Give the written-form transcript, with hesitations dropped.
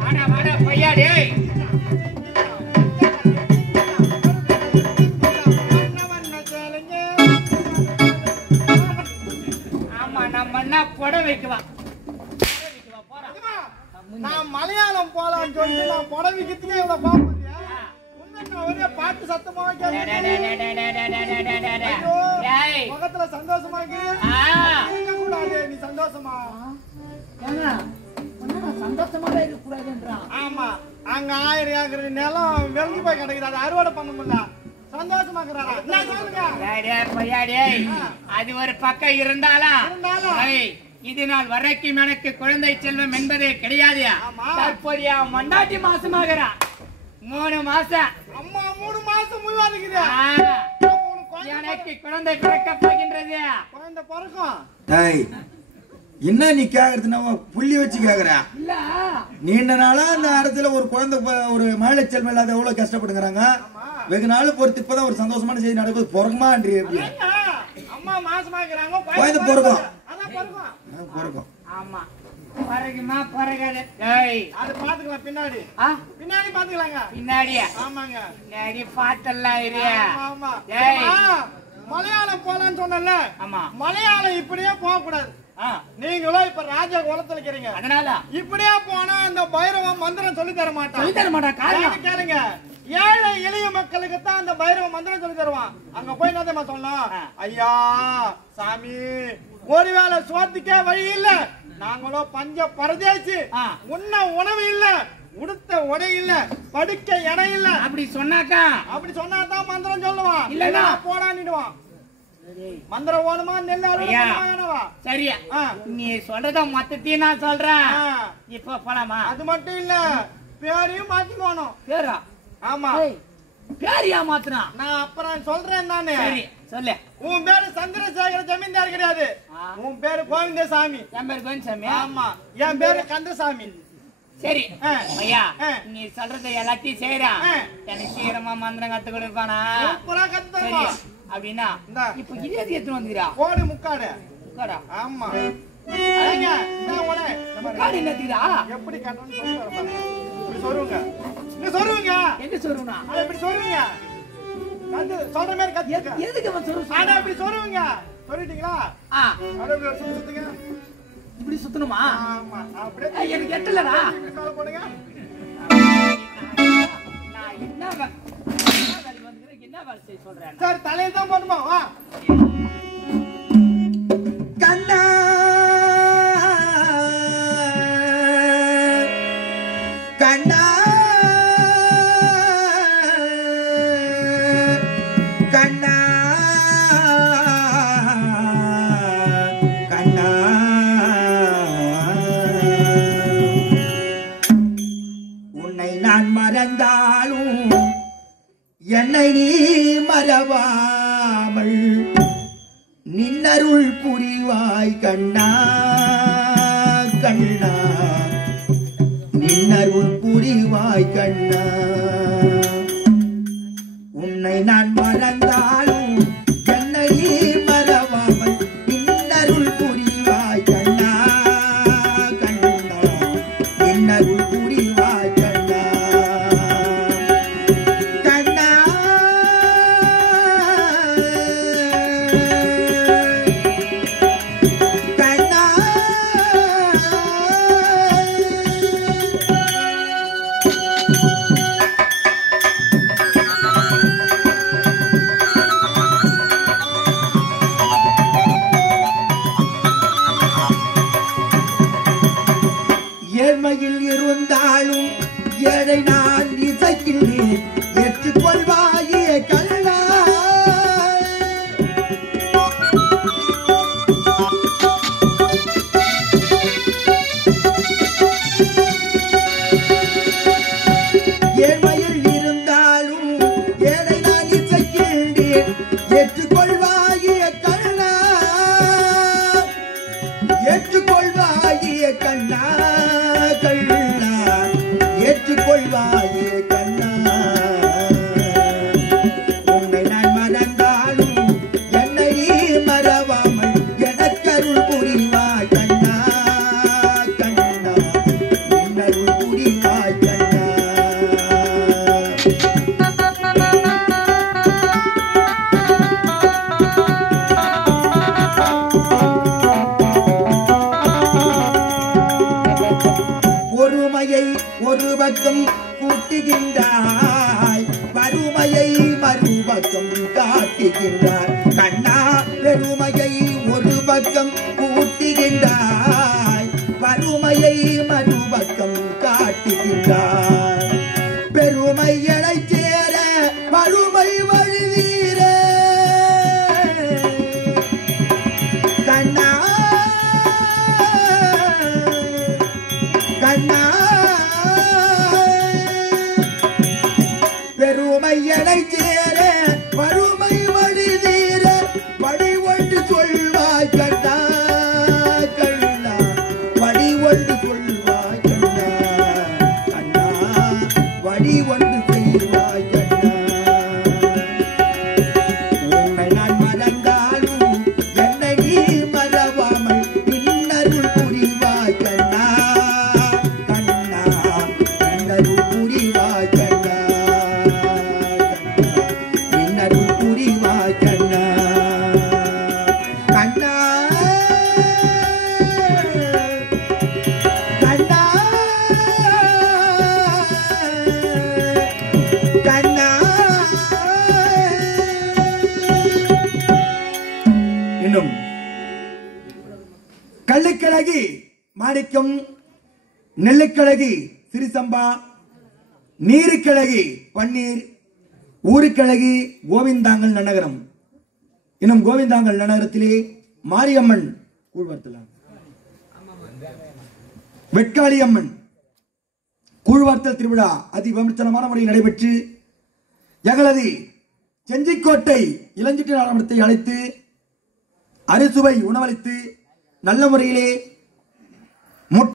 வாடா வாடா பையா டேய். ஆமா நம்ம என்ன புடவை வைக்கவா போறா. நான் மலையாளம் போலான்னு சொல்லிட்டு நான் புடவைக்கிட்டே இவ்வளவு பாப்பதியா? உன்ன ஒரே பாட்டு சத்தமா முகத்துல சந்தோஷமா இருக்க கூடாது. நீ சந்தோஷமா சந்தோஷமாவே இருக்க கூடாதுன்றான். ஆமா அங்க 1000 ஏக்கர் நிலம் வெளுந்து போய் கிடக்குது. அதை அறுவடை பண்ண முடியல. சந்தோஷமா இருக்கிறாரா? நான் சொல்லுங்க. அது ஒரு பக்கம் இருந்தாலும் இது நாள் வரைக்கும் எனக்கு குழந்தை செல்வம் என்பதே கிடையாது. தற்போதைய மண்டாட்டி மாசமாகிறா. 3 மாசம். அம்மா 3 மாசம் முழுவாதுக்குது. எனக்கு குழந்தை பிறக்க போகின்றது. குழந்தை பிறக்கும். என்ன நீ கேக்குறது? நம்ம புள்ளி வச்சு கேக்குற. நீண்ட நாளா அந்த இடத்துல ஒரு குழந்தை ஒரு மழை செல்வம் இல்லாத எவ்வளவு கஷ்டப்படுங்கிறாங்க. வெகு நாள் பொறுத்து இப்பதான் ஒரு சந்தோஷமான செய்தி நடக்குது. பிறகுமான்றி அம்மா மாசமாக்குறாங்க. குழந்தை பிறக்கும். பிறக்கும். ஆமா பிறகுமா பிறகாது. அது பாத்துக்கலாம் பின்னாடி. பின்னாடி பாத்துக்கலாங்க. பின்னாடியா? ஆமாங்க. பின்னாடி பாத்தெல்லாம் இரு. ஆமா. மலையாளம் போலான்னு சொன்னல. ஆமா. மலையாளம் இப்படியே போக கூடாது. நீங்களும் இப்ப ராஜா குலத்துல இருக்கிறீங்க. அதனால இப்படியே போனா அந்த பைரவ மந்திரம் சொல்லி தர மாட்டான். காரணம் கேளுங்க. ஏழை எளிய மக்களுக்கு தான் அந்த பைரவ மந்திரம் சொல்லி தருவான். அங்க போய் என்ன தெரியுமா சொல்லலாம்? ஐயா சாமி ஒருவேளை சோத்துக்கே வழி இல்ல. நாங்களும் பஞ்ச பரதேசி. உண்ண உணவு இல்ல, உடுத்த உடை இல்ல, படுக்க இடம் இல்ல. அப்படி சொன்னாக்கா அப்படி சொன்னாதான் மந்திரம் சொல்லுவான். இல்லன்னா போடான்னுடுவான். மந்திரம் ஓடுமா நெல் அறுவடா? சரியா? நீ சொல்றத மொத்தத்தையும் நான் சொல்றேன். இப்ப போலாமா? அது மட்டும் இல்ல, பேரையும் மாத்திக்கணும். பேரா? ஆமா. பேரியா மாத்தினா? நான் அப்புறம் சொல்றேன் நானு. சரி சொல்லு. உன் பேரு சந்திரசேகர ஜமீன்தார் கிடையாது. உன் பேரு கோவிந்தசாமி. என் பேரு கோவிந்தசாமி. ஆமா. என் பேரு கந்தசாமி. சரி ஐயா, நீ சொல்றத எல்லாத்தையும் செய்யறான். எனக்கு சீக்கிரமா மந்திரம் கத்து கொடுப்பானா? சூப்பரா கத்து தருவான். அப்படின்னா இப்ப இது எடுத்து வந்துக்கிறா? கோடு முக்காடு. முக்காடா? ஆமா. முக்காடு என்னத்துக்குதா? எப்படி கட்டணும்னு சொல்லி தரேன். இப்படி சொல்லுங்க. நீ சொல்லுங்க. என்ன சொல்லுனா? அத இப்படி சொல்லுங்க. கத்து சொல்ற மாதிரி கத்து. எதுக்கு அவன் சொல்ற? அட இப்படி சொல்லுங்க. சொல்லிட்டீங்களா? அட இப்படி சுத்துங்க. இப்படி சுத்தணுமா? ஆமா. அப்படியே எனக்கு எட்டலடா. சொல்ல போடுங்க. நான் என்ன வேலை வந்துக்கிறேன், என்ன வேலை செய்ய சொல்றேன்? சரி தலையில தான் போடுமா? வா. கண்ணா கண்ணா கண்ணா கண்ணா உன்னை நான் மறந்தாலும் என்னை நீ மறவாமல் நின்னருள் புரிவாய் கண்ணா கண்ணா நின்னருள் புரிவாய் கண்ணா உன்னை நான் மறந்தாலும் என்னை மறவாமல் நின்னருள் புரிவாய் கண்ணா கண்ணா நின்னருள் புரிவாய் கண்ணா கண்ணா ஏழ்மையில் இருந்தாலும் ஏழை நான் இசைக்கின்றேன் ஏற்றுக்கொள்வாயே கண்ணா ஏழ்மையில் இருந்தாலும் ஏழை நான் இசைக்கின்றேன் ஏற்றுக்கொள்வாயே கண்ணா ஏற்றுக்கொள்வாயே கண்ணா கண்ணா ஏற்றுக்கொள்வாயே கண்ணா உன்னை நான் மறந்தாலும் என்னை மறவாமல் எனக்கருள் புரிவாய் கண்ணா கண்ணா நின்னருள் இன்னருள் புரிவாய் கண்ணா. பொறுமையை ஒரு பக்கம் கூட்டுகின்றாய், வறுமையை மறுபக்கம் காட்டுகின்றாய் கண்ணா. பெருமையை ஒரு பக்கம் கூட்டுகின்றாய், வறுமையை மறுபக்கம் காட்டுகின்றாய். பெருமை எடை சேர வறுமை வழிதீர கண்ணா கண்ணா. பெருமை எடை சேர வறுமை வழிதீர வழி ஒன்று சொல்வாய் கண்ணா கண்ணா. வழி ஒன்று சொல்வாய் கண்ணா கண்ணா. வழி ஒன்று செய்வாய் கண்ணா. உன்னை நான் மறந்தாலும் என்னை நீ மறவாமல் இன்னருள் புரிவாய் கண்ணா கண்ணா. இன்னருள் புரிவாய் கண்ணா கண்ணா. இன்னருள் புரிவாய் கண்ணா கண்ணா கண்ணா கண்ணா. இன்னும் கள்ளுக்கிழகி மாணிக்கம், நெல்லுக்கிழகி சிறிசம்பா, நீருக்கிழகி பன்னீர், ஊருக்கிழகி கோவிந்தாங்கல் நன்னகரம். இன்னும் கோவிந்தாங்கல் நன்னகரத்திலே மாரியம்மன் கூழ்வார்த்தலாம், வெட்காளியம்மன் கூழ்வார்த்தல் திருவிழா அதிவிமர்சனமான முறையில் நடைபெற்று எங்களது செஞ்சிக்கோட்டை இளஞ்சிட்டு நாடாமடத்தை அழைத்து அறுசுவை உணவளித்து நல்ல முறையிலே